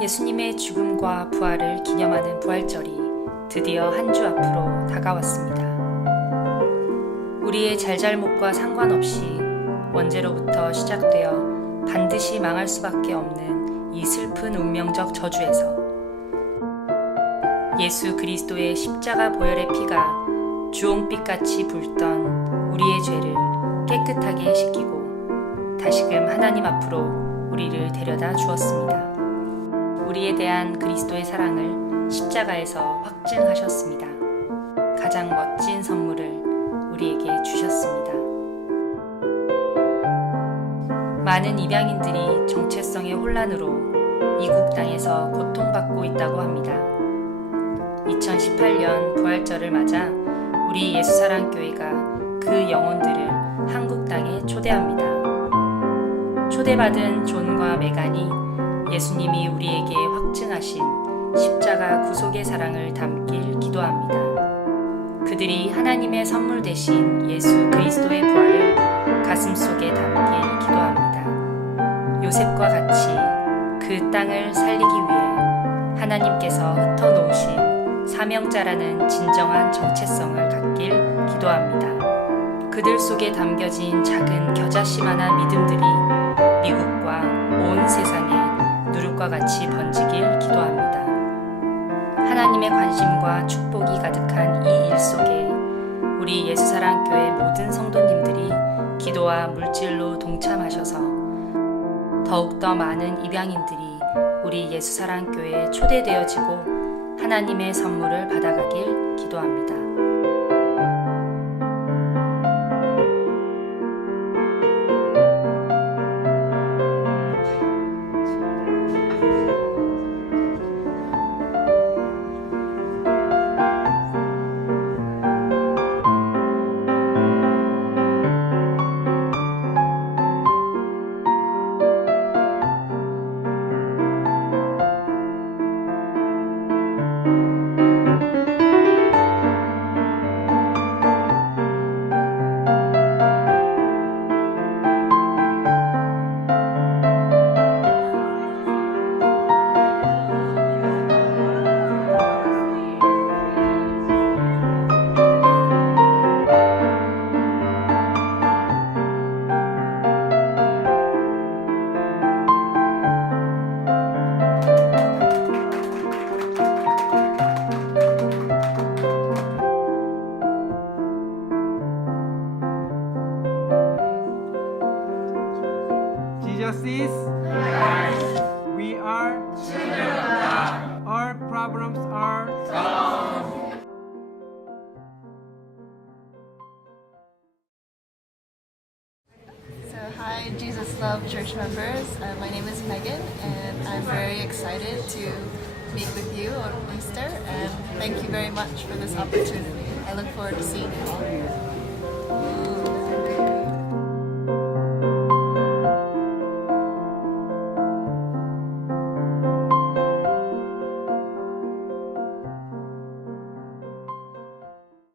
예수님의 죽음과 부활을 기념하는 부활절이 드디어 한 주 앞으로 다가왔습니다. 우리의 잘잘못과 상관없이 원죄로부터 시작되어 반드시 망할 수밖에 없는 이 슬픈 운명적 저주에서 예수 그리스도의 십자가 보혈의 피가 주홍빛같이 붉던 우리의 죄를 깨끗하게 씻기고 다시금 하나님 앞으로 우리를 데려다 주었습니다. 우리에 대한 그리스도의 사랑을 십자가에서 확증하셨습니다. 가장 멋진 선물을 우리에게 주셨습니다. 많은 입양인들이 정체성의 혼란으로 이국 땅에서 고통받고 있다고 합니다. 2018년 부활절을 맞아 우리 예수사랑교회가 그 영혼들을 한국 땅에 초대합니다. 초대받은 존과 메간이 예수님이 우리에게 확증하신 십자가 구속의 사랑을 담길 기도합니다. 그들이 하나님의 선물 대신 예수 그리스도의 부활을 가슴 속에 담길 기도합니다. 요셉과 같이 그 땅을 살리기 위해 하나님께서 흩어놓으신 사명자라는 진정한 정체성을 갖길 기도합니다. 그들 속에 담겨진 작은 겨자씨만한 믿음들이 미국과 온 세상에 누룩과 같이 번지길 기도합니다. 하나님의 관심과 축복이 가득한 이 일 속에 우리 예수사랑교회 모든 성도님들이 기도와 물질로 동참하셔서 더욱더 많은 입양인들이 우리 예수사랑교회에 초대되어지고 하나님의 선물을 받아가길 기도합니다. Jesus is. We are. Our problems are. So, hi, Jesus Love Church members. Uh, my name is Megan, and I'm very excited to meet with you on Easter. And thank you very much for this opportunity. I look forward to seeing you all.